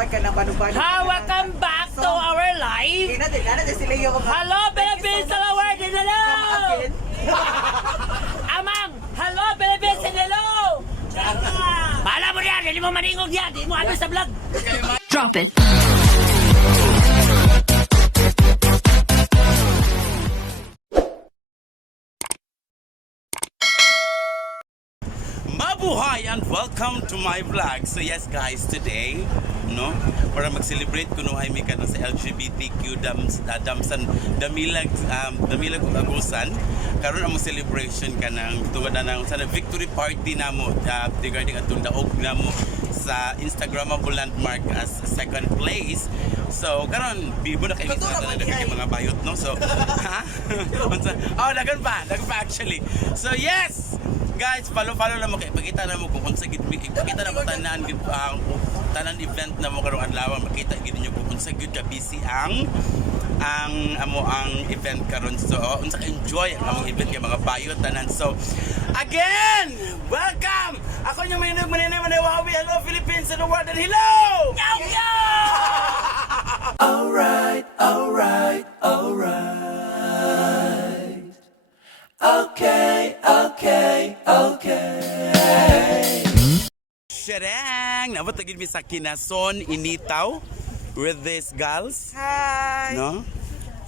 Welcome back to our live. Hello, Philippines! Hello, hello! Amang! Hello, Philippines! Hello! Pala mo yan! Hindi mo maningog yan! Hindi mo ano sa vlog! Drop it! Mabuhay and welcome to my vlog. So yes guys, today no, para mag-celebrate kuno hay mi kanang sa LGBTQ damsan damilag ug agusan karon ang celebration kanang tungod na nang sa victory party namo regarding atong daog namo sa Instagrammable landmark as second place. So karon bibo na kay mga bayot no. So ha oh dagan pa actually. So yes guys, follow lang mo kay pagkita na mo kung unsa gid ipakita na mo tanan gid tanan event na mo karong adlaw makita gid niyo kung unsa gid ka busy ang event karon. So unsa ka enjoy ang among event kay mga bayot tanan. So again, welcome. Ako yung manay Wawi. Hello Philippines and the world and hello. Yo yo. Alright. Okay. Sharang! Nabatagin mi sa Kinason, Initaw with these girls. Hi! No?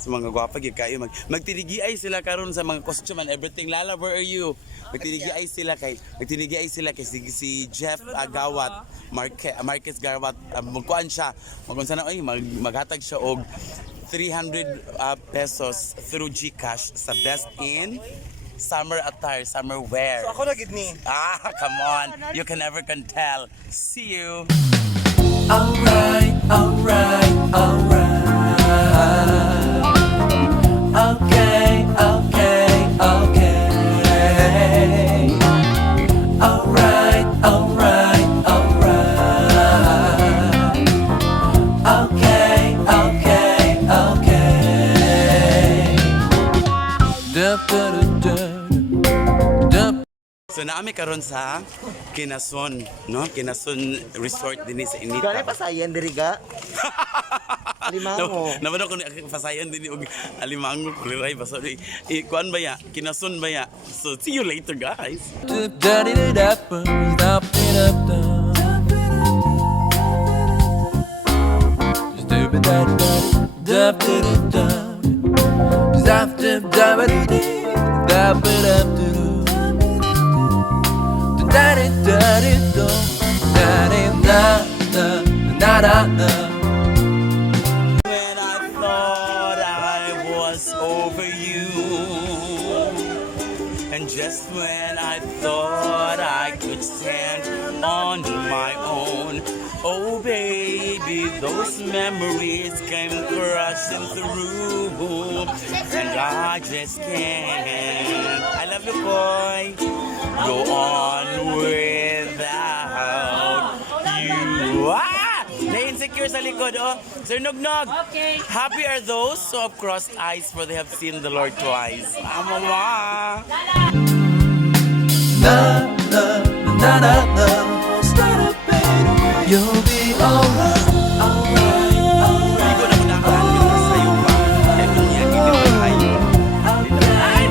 Sa mga gwapa gyud kayo magtinigiay sila karon sa mga costume and everything. Lala, where are you? Magtinigiay sila kay si Jeff Agawat, Marquez Garwat, magkuan siya. Magunsa na maghatag siya og 300 pesos through GCash sa Best in summer attire, summer wear. So ako na gid ni. Come on. You can never can tell. See you. Alright. Okay. Alright. So naami karon sa Kinason, no? Kinason Resort dinhi sa Inita. Gani pa sayan diri ga. Alimango. Naman ako pasayan dinhi og alimango kulay basta kuan ba ya? Kinason ba ya? So see you later guys. When I thought I was over you, and just when I thought I could stand on my own, oh baby, those memories came crashing through, and I just can't. I love you, boy. Go on without you. Na-insecure sa likod, oh. Sir Nognog. Okay. Happy are those who have crossed eyes, for they have seen the Lord twice. Mama. You'll be alright. Ligo na mo na ang sa'yo pa. Kaya kung yan, hindi mo tayo. Ay,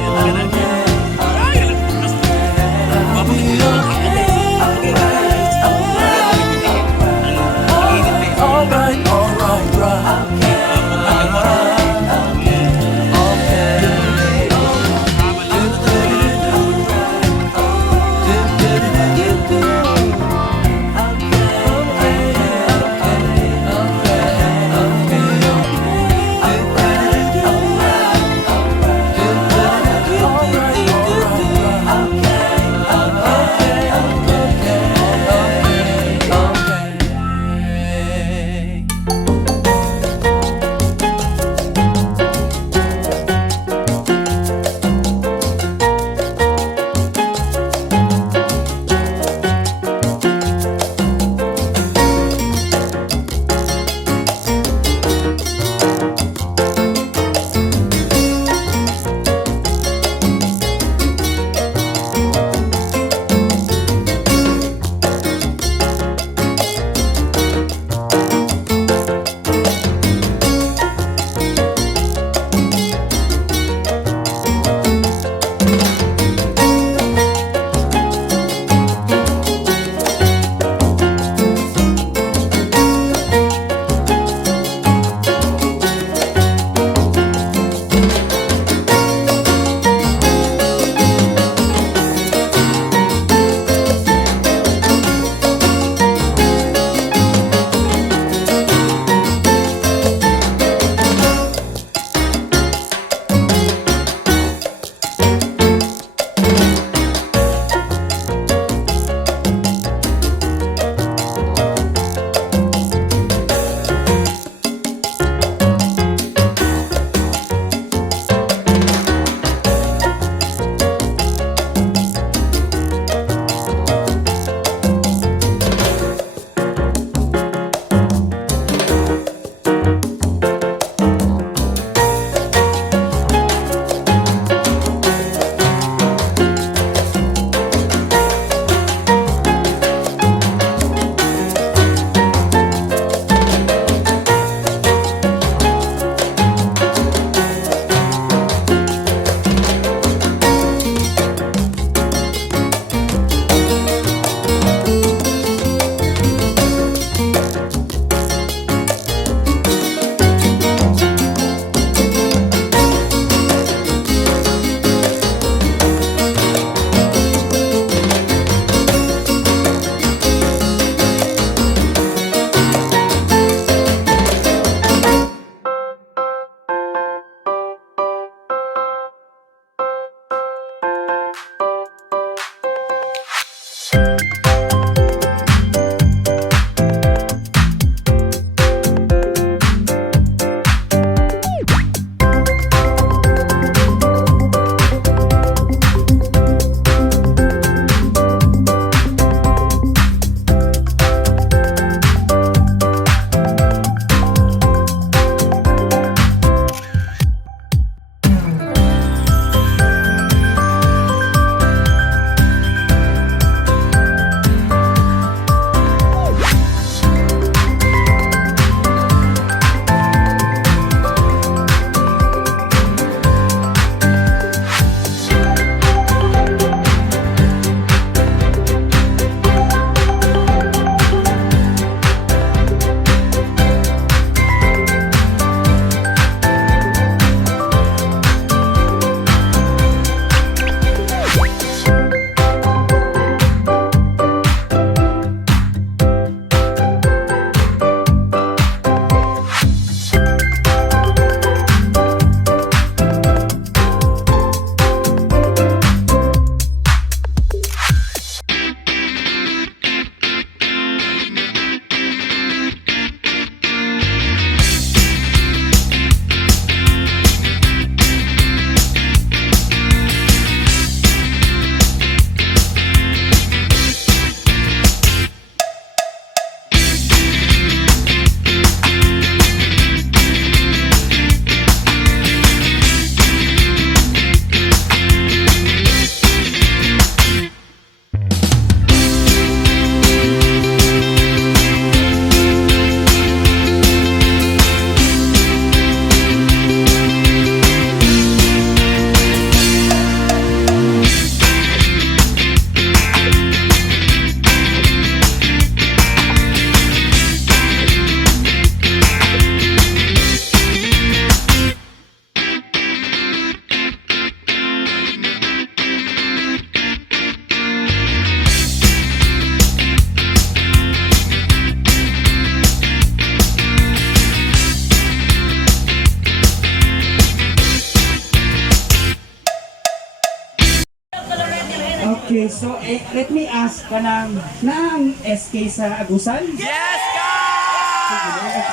Okay, so let me ask ka ng SK sa Agusan? Yes, guys!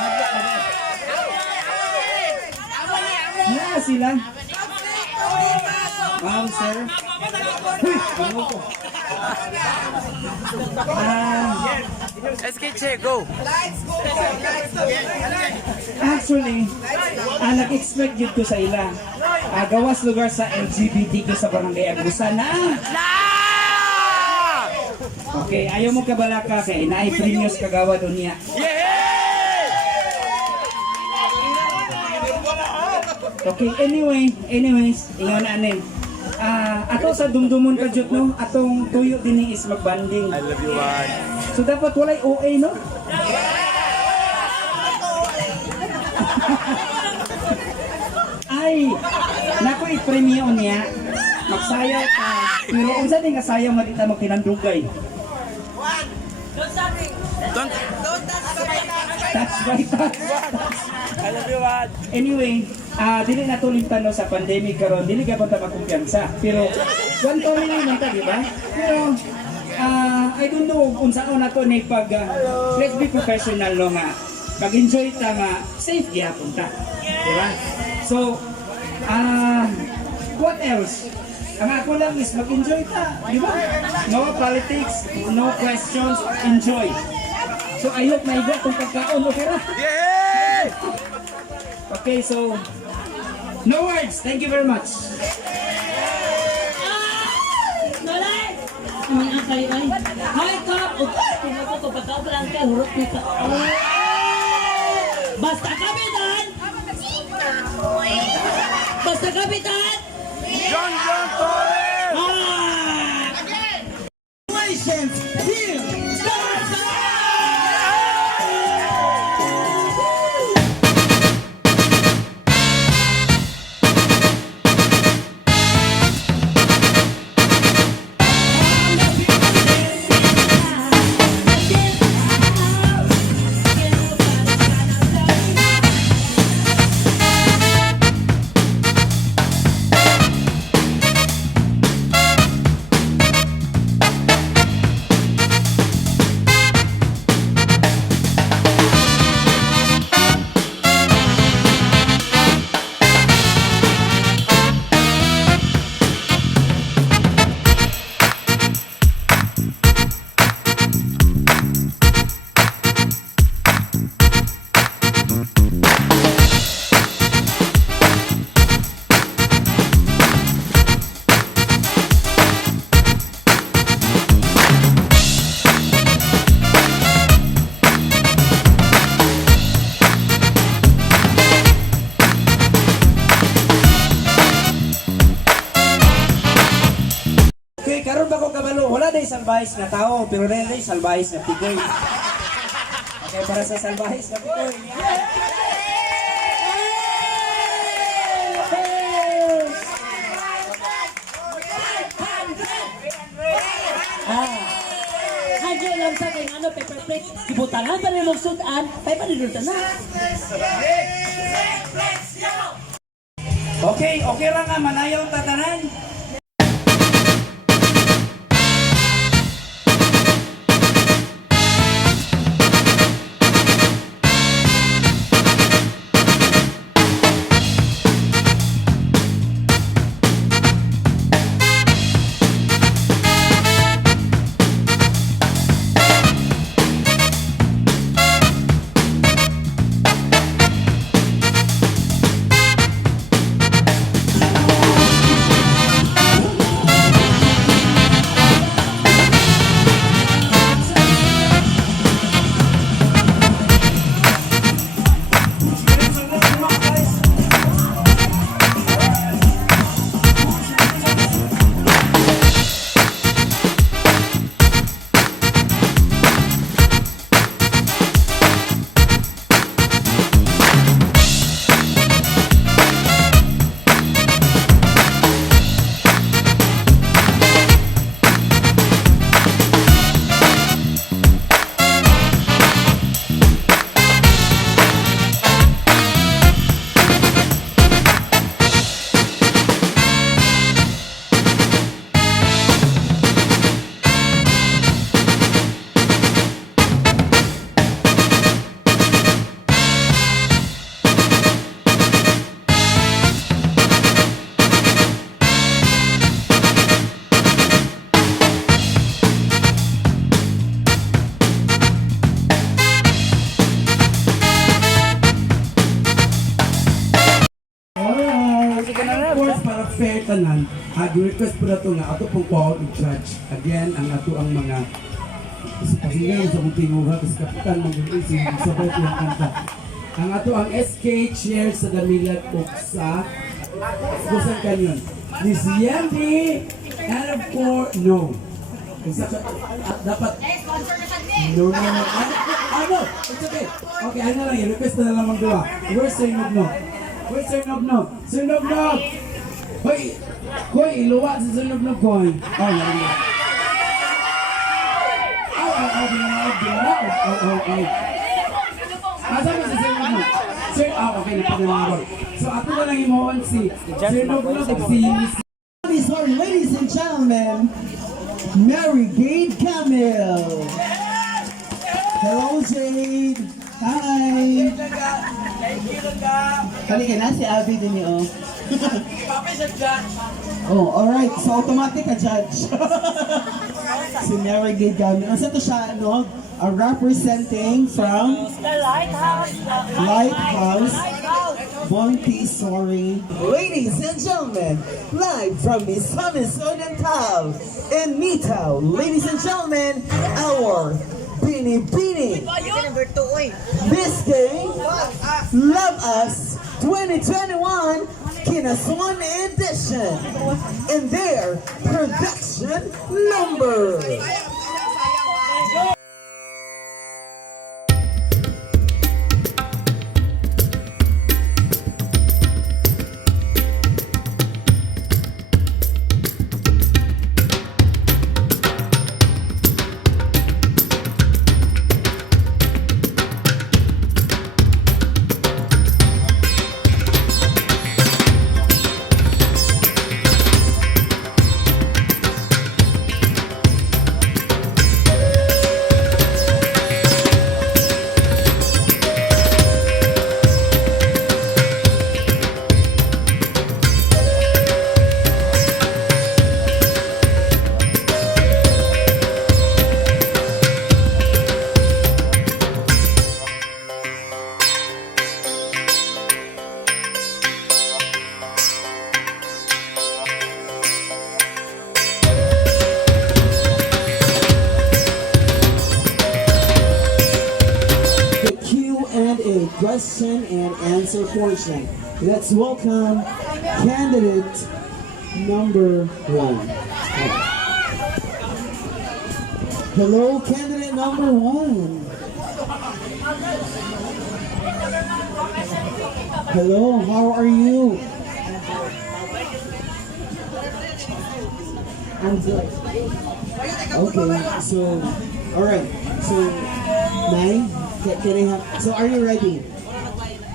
Na sila. Wow, sir. Huy, ano ko? SK Che, go! Actually, nag-expect yun ko sa ila. Gawas lugar sa LGBTQ sa Barangay Agusan na. Okay, ayaw mo kabalaka kay na-premiums kagawa doon niya. Okay, anyways, ingon anin. Ato sa dumdumon ka jud no, atong tuyo dinhi is magbanding. I love you, man. So dapat walay OA no? Ay, nako i-premium niya. Magsayaw ka. Pero unsa din kasayaw nga dita magtinandugay? Don't... That's right. I love you, man. Anyway, dili na to limtano sa pandemic karon, dili ka punta makumpiyansa. Pero one family man ta, di ba? Pero I don't know kung saan na to ni pag let's be professional no nga. Pag-enjoy ta nga safe gyapon ta. Di ba? So, what else? Ang ako lang is mag-enjoy ta, di ba? No politics, no questions, enjoy. So I hope na iba itong pagkaon, okay ra? Yay! Okay, so no words. Thank you very much. Nalay! Ang akay ay. Hi, Kap! Tingnan ko ito, pagkabalang ka, hurot ni ka. Basta kapitan! Basta kapitan! John Torres! Congratulations! Here! Okay, karon ba ko kabalo? Wala day salbahis na tao, pero day salbahis na tigoy. Okay, para sa salbahis na tigoy. Hadyo lang sa kay ano, paper plate. Ibutangan pa rin mong sudan, pay pa rin na. Okay, okay ra nga manayaw tatanan. fair tanan, request po na ito nga ato pong power judge. Again, ang ato ang mga pasigayon sa kong tinguha, kasi kapitan mag-iisip sa bot yung kanta. Ang ato ang SK chair sa Damilag o sa Busan Canyon. Miss Yandi, and of course, no. Dapat, no. Ano? It's okay. Okay, ano lang yun, request na lang magduwa. Where's Sir Nognog? Where's Sir Nognog? Sir Nognog! Hoy! Koy, iluwa si Sir Nognog, Koy. Oh, yan. Oh. Asa mo si Sir Nognog? Sir, okay, napanawag. So, ato na lang imuon si Sir Nognog at si Sorry, ladies and gentlemen, Mary Gate Camille. Hello, Jade. Hi. Kali ka na si Abby din niyo. Oh, alright. So, automatic ka judge. Si Mary Gate Camille. Asa to siya, no? Representing from Lighthouse. Montessori. Ladies and gentlemen, live from Misamis Oriental in Nitaw. Ladies and gentlemen, our Bini Bini. This day, Love Us 2021 Kinaswan Edition in their production number. Question and answer portion. Let's welcome candidate number 1. Hello, candidate number 1. Hello, how are you? I'm good. Okay, so, alright. So, Nay, can I have, so are you ready?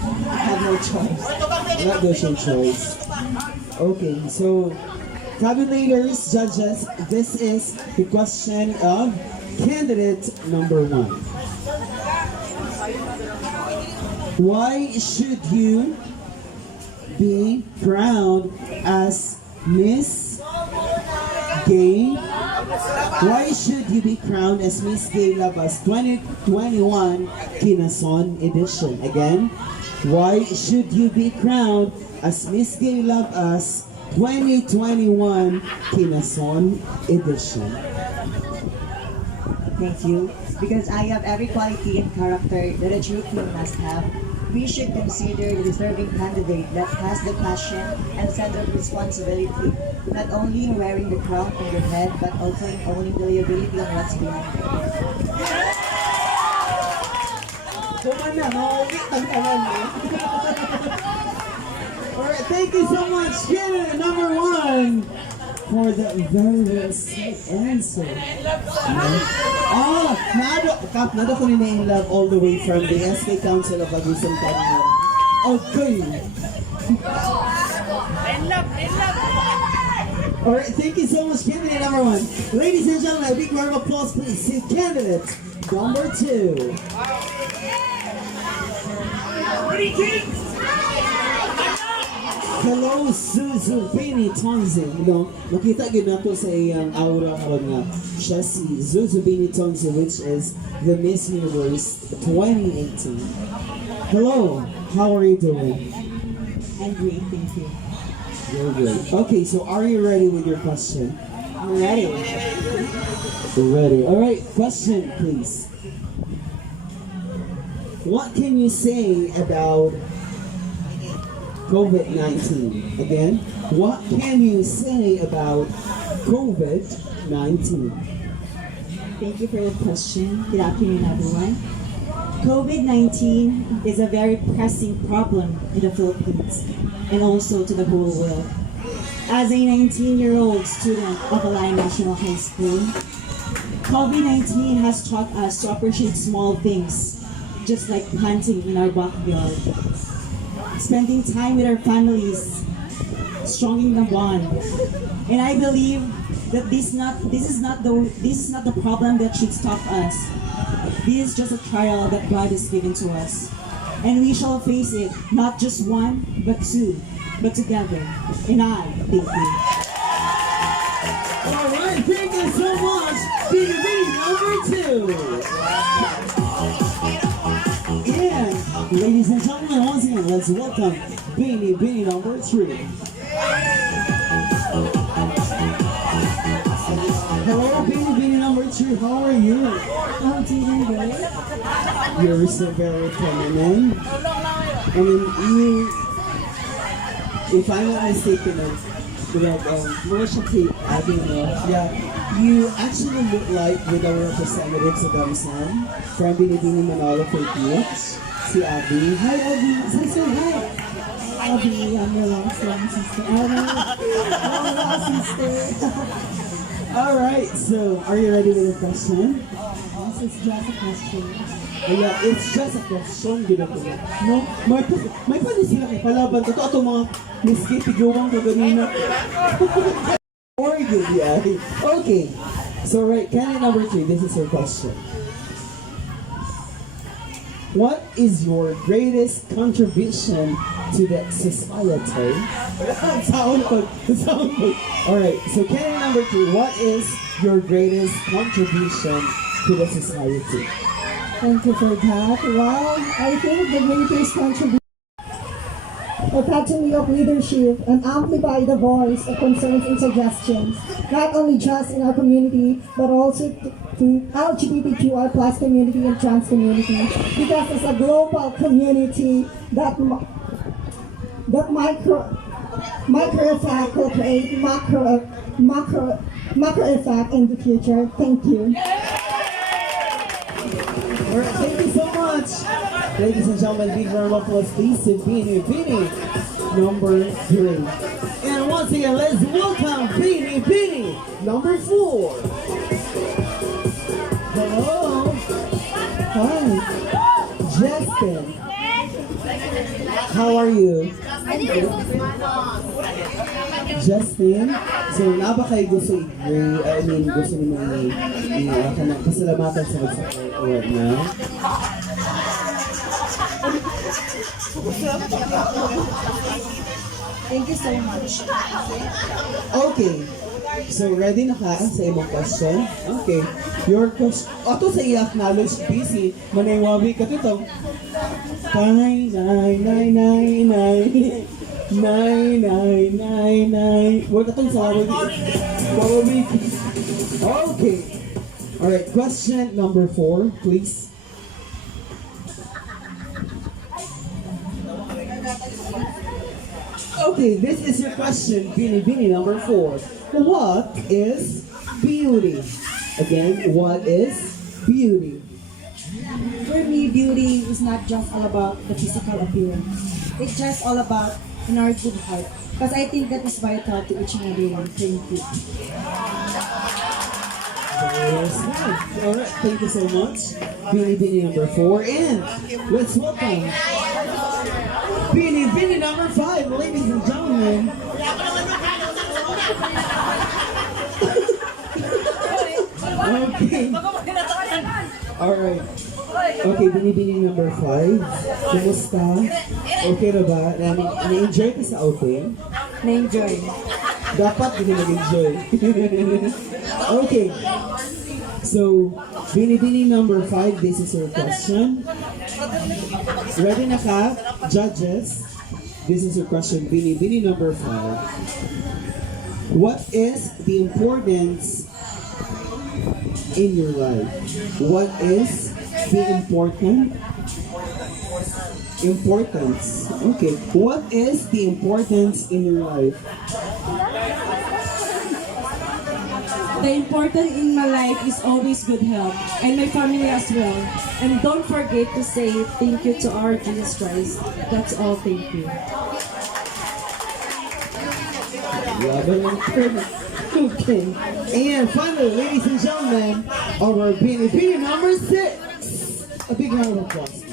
I have no choice. Not there's no choice. Okay, so tabulators, judges, this is the question of candidate number 1. Why should you be crowned as Miss Gay? Why should you be crowned as Miss Gay Labas 2021 Kinason Edition? Again, why should you be crowned as Miss Gay Labas 2021 Kinason Edition? Thank you. Because I have every quality and character that a true queen must have, we should consider the deserving candidate that has the passion and sense of responsibility, not only in wearing the crown on your head, but also in owning the liability on what's behind it. Alright, thank you so much, candidate number 1, for the very sweet answer. Nado ko nila in love all the way from the SK Council of Agusan Canyon. Okay. Alright, thank you so much, candidate number 1. Ladies and gentlemen, a big round of applause, please, to candidate number 2. Hello, Zuzu Bini Tonzi. You know, makita yun nato sa iyang aura karon nga. Siya si Zuzu Bini Tonzi, which is the Miss Universe 2018. Hello, how are you doing? I'm great, thank you. Very good. Okay, so are you ready with your question? I'm ready. Ready. All right, question, please. What can you say about COVID-19? Again, what can you say about COVID-19? Thank you for the question. Good afternoon, everyone. COVID-19 is a very pressing problem in the Philippines and also to the whole world. As a 19-year-old student of Alay National High School, COVID-19 has taught us to appreciate small things, just like planting in our backyard, spending time with our families, strengthening the bond. And I believe that this is not the problem that should stop us. This is just a trial that God has given to us. And we shall face it, not just one, but two, but together. And I thank you. All right, thank you so much. BB number 2. And ladies and gentlemen, once again, let's welcome BB number 3. Hello, BB number 2. How are you? I'm doing good. You're so very feminine. I mean, if I'm not mistaken, Marisha Kate, yeah, you actually look like with our representatives of DAMSAN from Binibini Manalo, Philippines. Si Abby. Hi, Abby. Say hi. Abby, I'm your long sister. Long sister. All right, so are you ready with the question? This is just a question. Yeah, it's just a question, ginagawa. No, may paano sila kay palaban. Totoo ito mga miskitigawan ko ganina. Or good, yeah. Okay, so right, canon number 3, this is your question. What is your greatest contribution to the society? Sound good. Alright, so canon number 3, what is your greatest contribution to the society? Thank you for that. Well, I think the greatest contribution effectively of leadership and amplify the voice of concerns and suggestions, not only just in our community, but also to LGBTQI plus community and trans community, because it's a global community that micro effect will create macro effect in the future. Thank you. Alright, thank you so much. Ladies and gentlemen, big round of applause please to Bini number 3. And once again, let's welcome Bini number 4. Hello. Hi. Justin. How are you? Justin, so na ba kayo gusto gusto niyo pasalamatan sa mag-support na? Thank you so much. Okay. So ready na ka sa imong question? Okay. Your question, ato sa i-acknowledge busy, manaywabi ka to. Nine. Huwag ka tong sa wawabi. Okay. Alright, question number 4, please. Okay, this is your question, Bini number 4. What is beauty? Again, what is beauty? For me, beauty is not just all about the physical appearance. It's just all about in our good heart. Because I think that is vital to each and every one. Thank you. Yes, nice. Alright, thank you so much. Bini number 4. And let's welcome Bini number 5, ladies and gentlemen. Okay. Alright. Okay, Bini number 5. Kumusta? Okay na ba? Na-enjoy ka sa outing? Na-enjoy. Dapat hindi nag-enjoy. Okay. So, Bini number 5, this is your question. Ready na ka, judges? This is your question, Bini. Bini number 5. What is the importance in your life? What is the importance? Okay. What is the importance in your life? The important in my life is always good health, and my family as well. And don't forget to say thank you to our Jesus Christ. That's all, thank you. Okay. And finally, ladies and gentlemen, our Bini number 6. A big round of applause.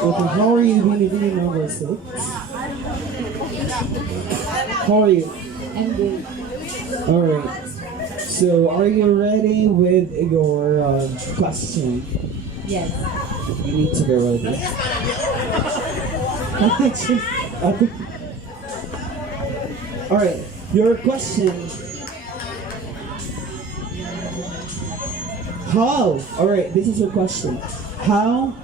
Okay, how are you, Bini number 6? How are you? I'm good. Alright. So, are you ready with your question? Yes. You need to be ready. Alright, your question. How? Alright, this is your question. How?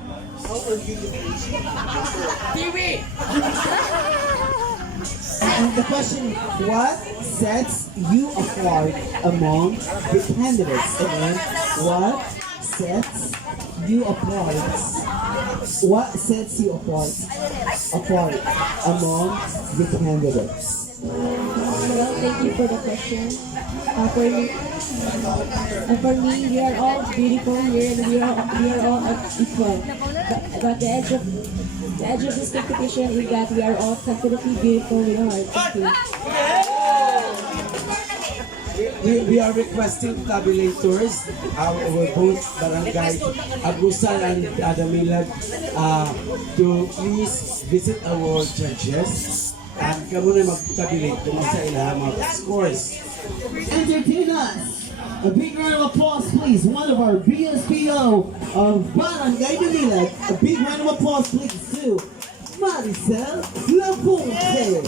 And the question, what sets you apart among the candidates? And what sets you apart? What sets you apart among the candidates? Well, thank you for the question. For me, we are all beautiful here, and we are all equal. But the edge of this competition is that we are all completely beautiful with our hearts. We are requesting tabulators, our both barangay Agusan and Damilag, to please visit our judges and kamo na mag-tabulate kung sa ilang mga scores. Entertain us! A big round of applause, please. One of our BSPO of Barangay Damilag. A big round of applause, please, to Maricel Lapunte.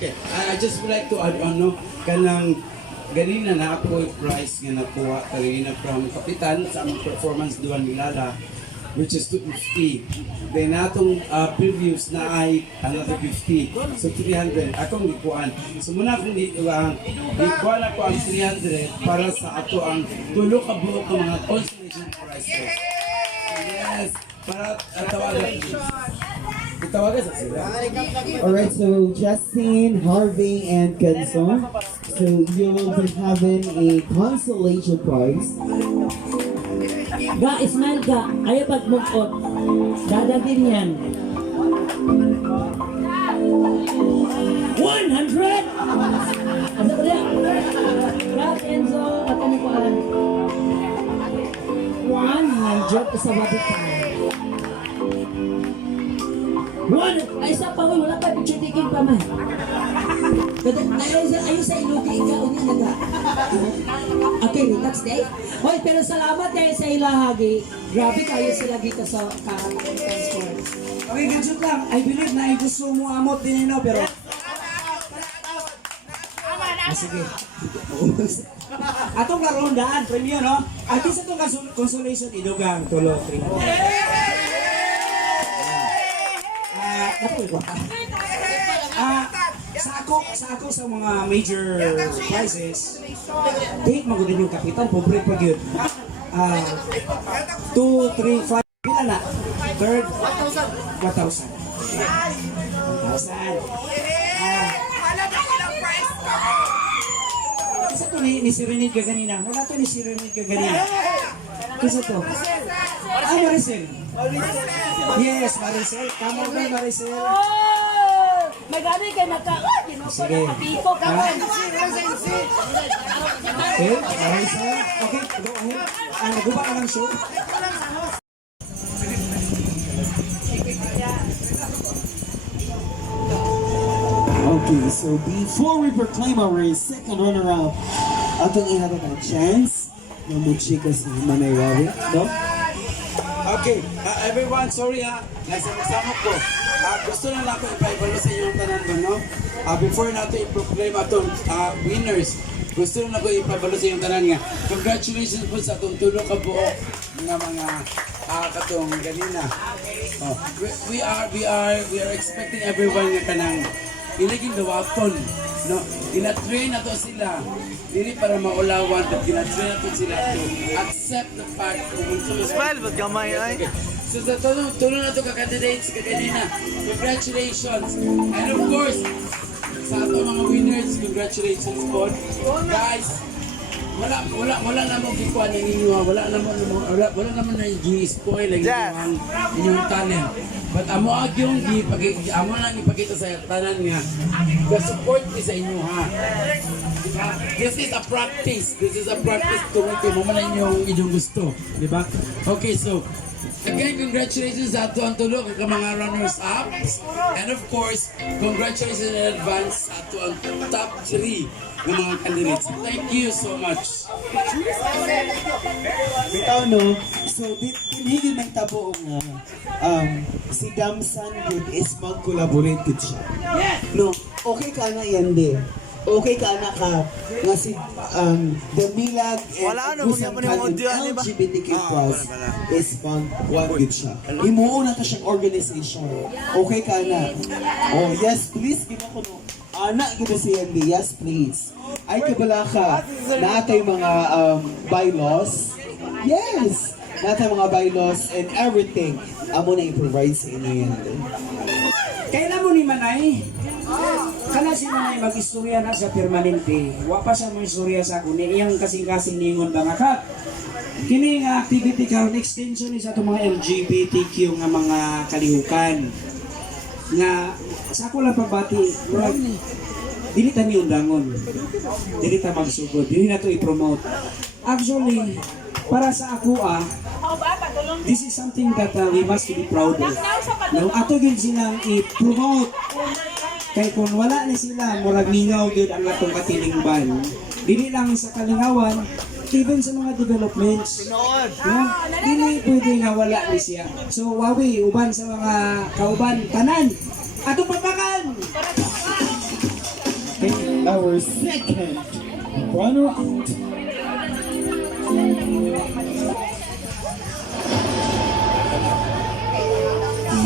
Okay, I just would like to add on, no, kanang ganina na ako yung prize nga nakuha kanina from Kapitan sa among performance duwan nilala, which is 250. Then natong previews na ay another 50. So 300. Akong gikuan. So muna akong gikuan ako ang 300 para sa ato ang tulo ka buok ng mga consolation prizes. Yes. Para tawagan. Tawagan sa sila. Alright, so Justine, Harvey, and Kenson. So you will be having a consolation prize. Ga, Ismail ga, ayaw pagmukot. Dadagin yan. 100! Ano ba yan? Ga, Enzo, at ano ko alam? 100 sa babitan. Ay, isa pa, wala pa picture taking pa man. Ayun sa iluti ka, unin na ga. Okay, next day. Hoy, pero salamat dahil sa ilahagi. Grabe kayo sila dito sa transport. Okay, ganyan lang. I believe na gusto mo amot din pero... Sige. Atong karondaan, premium, no? At isa itong consolation, idugang tulo, 300. Sa ako sa mga major prizes, date magudin yung kapitan, pobre pag yun. 2, 3, 5, pila na? Third, 1,000. 1,000. Kasi ito ni Sirenid ka ganina. Wala ito ni Sirenid ka ganina. Kasi ito. Maricel. Yes, Maricel. Tama ba, Maricel? Magani kay magkaon, Sige. Piko ka man. Okay, Maricel. Okay, go ahead. Naguba ka ng show. Okay, so before we proclaim our second runner-up, atong ihatag ang chance na mag-chika si Manay Rawi, no? Okay, everyone, sorry ha. Nagsama ko. Gusto na lang ako ipaibalo sa inyong tanan ba, no? Before natin i-proclaim atong winners, gusto na ako ipaibalo sa inyong tanan nga. Congratulations po sa atong tulong ka buo nga mga katong ganina. Oh, we are expecting everyone nga kanang ilaging dawapon, no? Gina-train na to sila. Dili para maulawan, but gina-train na to sila to accept the fact kung Smile, ba't gamay ay? so sa tulong na to ka-candidates kanina, congratulations. And of course, sa ato mga winners, congratulations po. Guys, wala namang gikuan ng inyo ha. Wala naman na i-spoil ang inyong talent. But amo lang ipakita sa tanan nga. The support is sa inyo ha. This is a practice. To make mo man inyong gusto, di ba? Okay, so again, congratulations sa ato ang tulog ka mga runners-up. And of course, congratulations in advance sa ato ang top 3 ng mga candidates. Thank you so much. Bitaw no, so hindi may tabo nga si DAMSAN good is mag-collaborate good siya. No, okay ka na yan din. Okay ka na ka nga si Damilag and Busan LGBTQ+ is one good siya. Imuo na ta siyang organization. Okay ka na. Oh yes, please ginakuno. Anak kita si Andy, yes please. Ay kabala ka, naatay mga bylaws. Yes! Naatay mga bylaws and everything. Amo na i-provide sa inyo yan. Kailan mo ni Manay? Kana si Manay mag-istorya na sa permanente. Wa pa siya mo istorya sa ako. Iyang kasing-kasing ningon ba nga ka? Kini nga activity karon extension is ato mga LGBTQ nga mga kalihukan. Nga sa ako lang pagbati, dili ta ni undangon. Dili ta magsugod. Dili na to i-promote. Actually, para sa ako this is something that we must be proud of. No, ato gyud silang i-promote. Kay kung wala ni sila, murag mingaw gyud ang atong katilingban. Dili lang sa kalingawan, even sa mga developments. No? Dili pwede nga wala ni siya. So, wawi, uban sa mga kauban, tanan, atong papakan! Our second runner-up.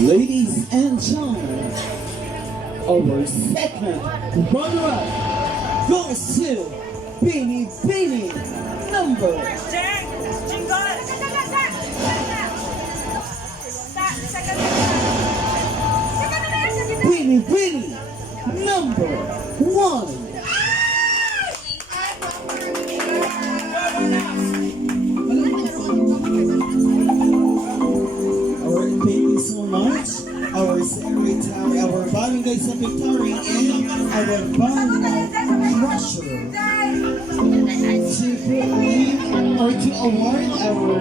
Ladies and gentlemen, our second runner-up goes to Beanie Beanie number. Beanie Beanie number 1. Alright, thank you so much. Our secretary, our barangay secretary, and our barangay treasurer to believe or to award our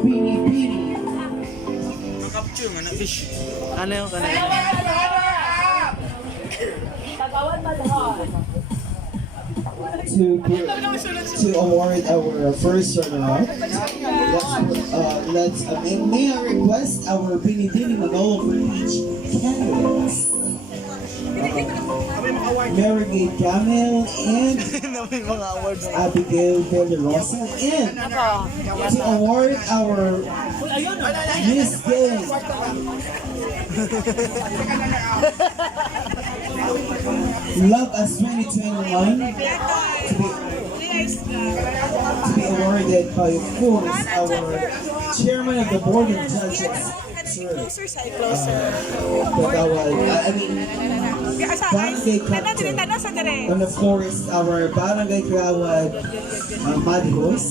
Beanie Beanie. Ano yung kanina? To award our first runner-up. May I request our Beanie Beanie Manolo for each candidate. Mary Gay Gamel and Abigail Rosa, and to award our Miss Gay Love Us 2021 to be awarded by, of course, our chairman of the board of judges, Sir Barangay Captain, and of course our Barangay Krawad Madhos,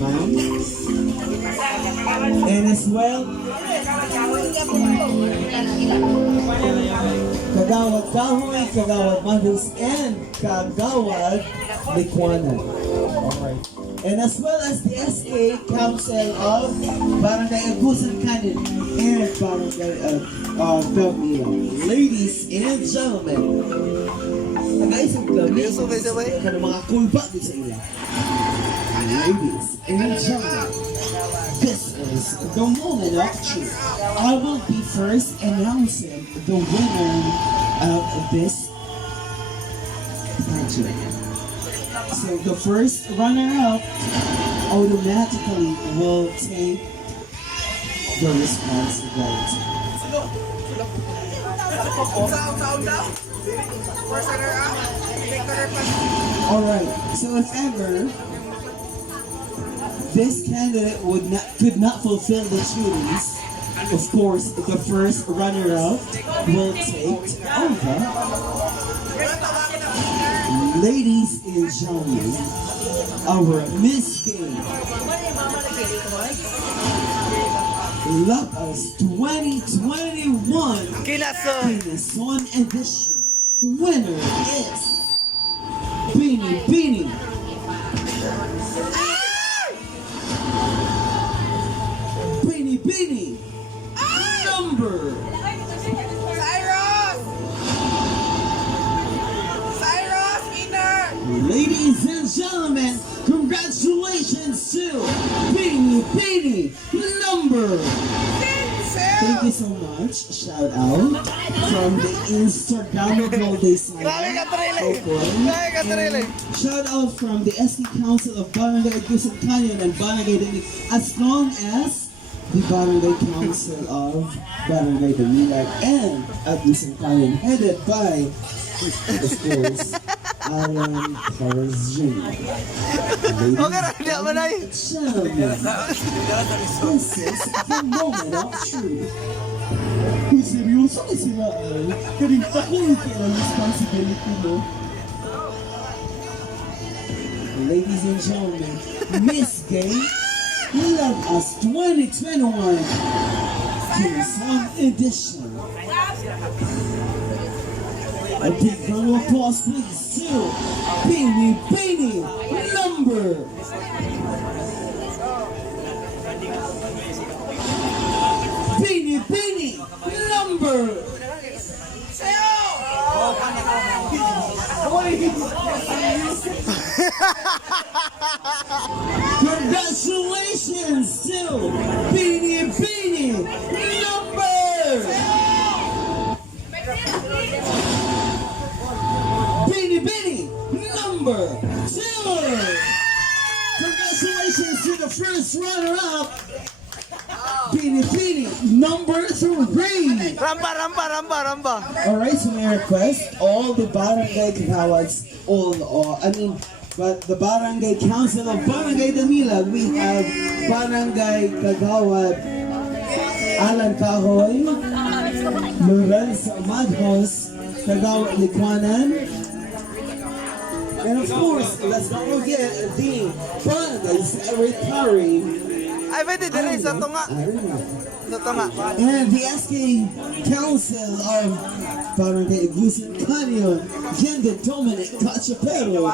ma'am, and as well Kagawad Kahoy, Kagawad Madhos, and Kagawad Likwanan. Alright. And as well as the SK Council of Barangay Agusan Canon and Barangay Damila. Ladies and gentlemen, nag-aisang kami ka ng mga kulba din sa ila. Ladies and gentlemen, this is the moment of truth. I will be first announcing the winner of this pageant. So the first runner-up automatically will take the responsibility. Alright, so if ever this candidate could not fulfill the duties, of course the first runner-up will take over. Ladies and gentlemen, our Miss Gay Love Us 2021 Kinason edition winner is Beanie Beanie. Beanie Beanie number Ladies and gentlemen, congratulations to Beanie Beanie number. Thank you so much. Shout out from the Instagrammable design. Shout out from the SK Council of Barangay Agusan Canyon and Barangay Damig, as long as the Barangay Council of Barangay Damig and Agusan Canyon, headed by, of course, Alan Carlos Jr. Ladies and gentlemen, this is the moment of truth. Kung seryoso ka sila ay, karing takoy ka ang responsibility mo. Ladies and gentlemen, Miss Gay Love Us 2021 Kinason edition. A big round of applause please to Beanie Beanie number. Beanie Beanie number. Congratulations to Beanie Beanie number. Beanie Beanie number Congratulations to the first runner-up, Pini, number 3. Ramba. Alright, so may request all the barangay kagawads, but the barangay council of Barangay Damilag, we have Barangay Kagawad Alan Kahoy, Lorenz Madhos, Kagawad Likwanan, and of course, let's not forget the Barangay Secretary. Ay, pwede din sa tunga. Sa tunga. And the SK Council of Barangay Gusan Canyon, Gender Dominic Cachapero.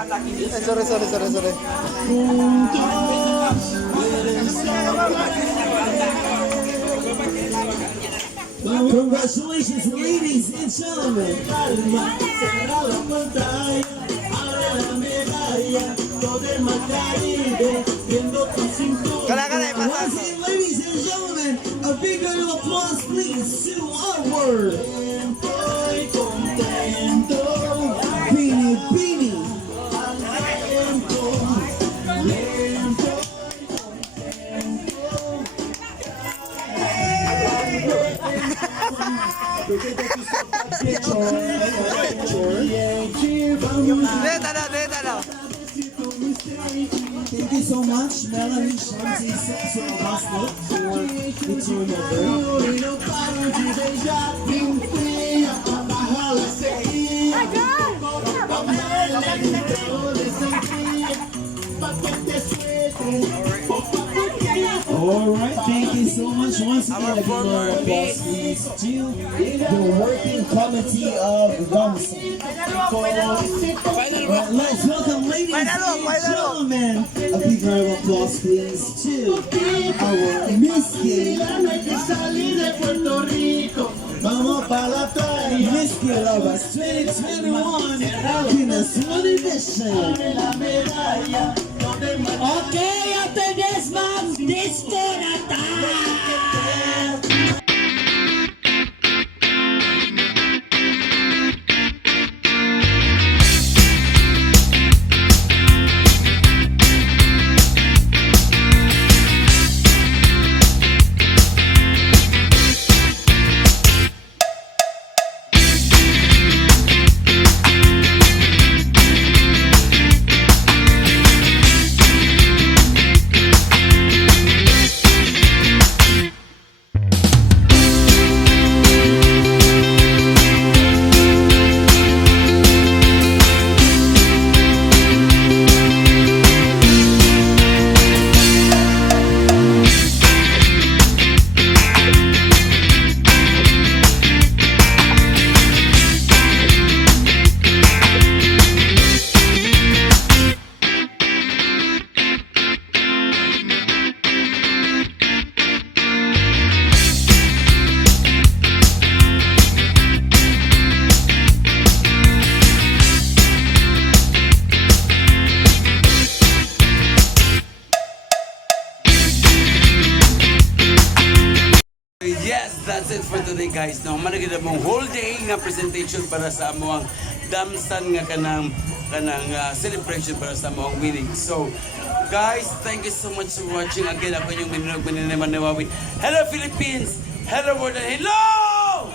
Sorry. Congratulations, ladies and gentlemen. Ladies and gentlemen, a big round of applause, please, to our Beanie. Dito daw. Thank you so much, Melanie Shamsi Baslo, for the Alright, thank you so much. Once again, a big round of applause, please, to the working committee of DAMSAN. Let's welcome, ladies and gentlemen, a big round of applause, please, to our Miss Kid. Miss Kid Lovers 2021 Guinness World Edition. Okay, after this, ma'am, disco na tayo! Yes, that's it for today, guys. No, managid mong whole day nga presentation para sa amuang DAMSAN nga kanang celebration para sa amuang winning. So, guys, thank you so much for watching. Again, ako yung Maninawi. Hello Philippines! Hello world! And hello!